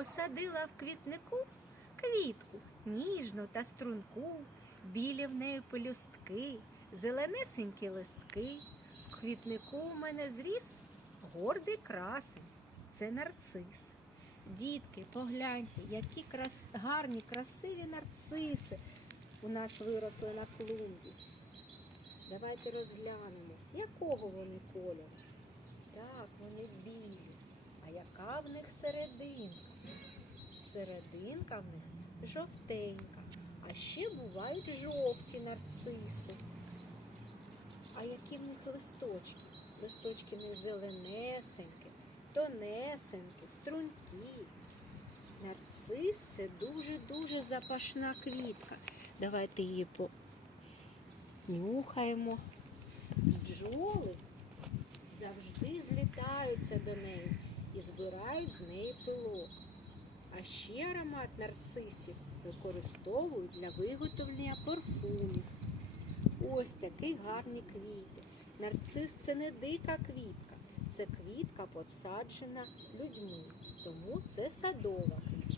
посадила в квітнику квітку ніжну та струнку, білі в неї пелюстки, зеленесенькі листки. В квітнику у мене зріс гордий красень. Це нарцис. Дітки, погляньте, які крас... гарні, красиві нарциси у нас виросли на клумбі. Давайте розглянемо, якого вони кольору. Так, вони в них серединка? Серединка в них жовтенька. А ще бувають жовті нарциси. А які в них листочки? Листочки них зеленесенькі, тонесенькі, стрункі. Нарцис це дуже-дуже запашна квітка. Давайте її понюхаємо. Бджоли завжди злітаються до неї і збирають з неї пилок. А ще аромат нарцисів використовують для виготовлення парфумів. Ось такі гарні квіти. Нарцис це не дика квітка, це квітка посаджена людьми, тому це садова квітка.